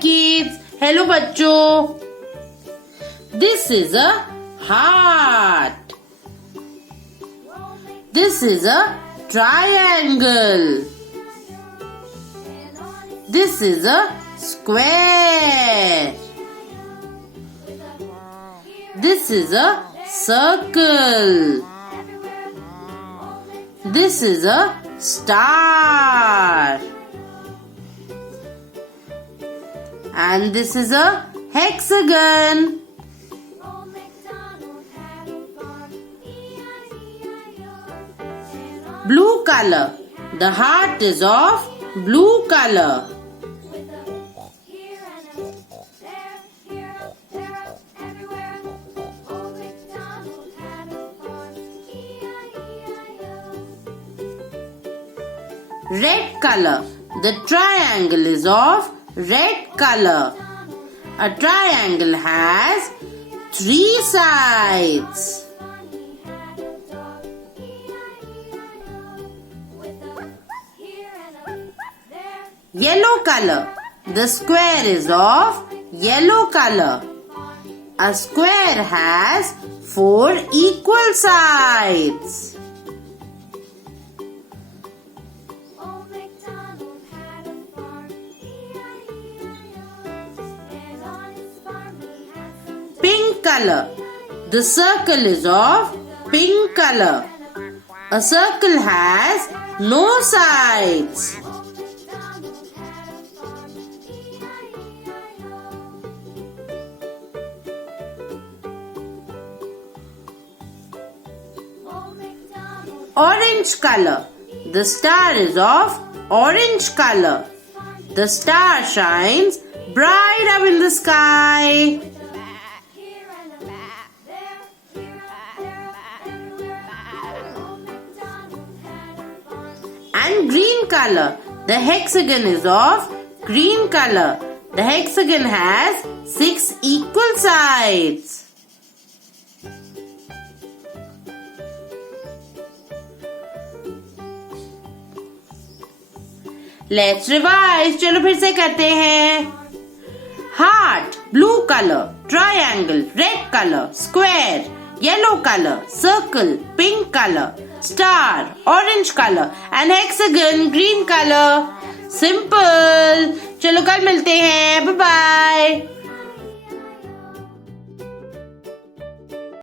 kids. Hello बच्चों. This is a heart. This is a triangle. This is a square. This is a circle. This is a star. And this is a hexagon. Blue color. The heart is of blue color. Red color. The triangle is of red color. A triangle has 3 sides. Yellow color. The square is of yellow color. A square has 4 equal sides. Pink color. The circle is of pink color. A circle has no sides. Orange color. The star is of orange color. The star shines bright up in the sky. And green color. The hexagon is of green color. The hexagon has 6 equal sides. Let's revise. चलो फिर से करते हैं. Heart, blue color. Triangle, red color. Square, yellow color. Circle, pink color. Star, orange color. And hexagon, green color. Simple. चलो कल मिलते हैं. Bye bye.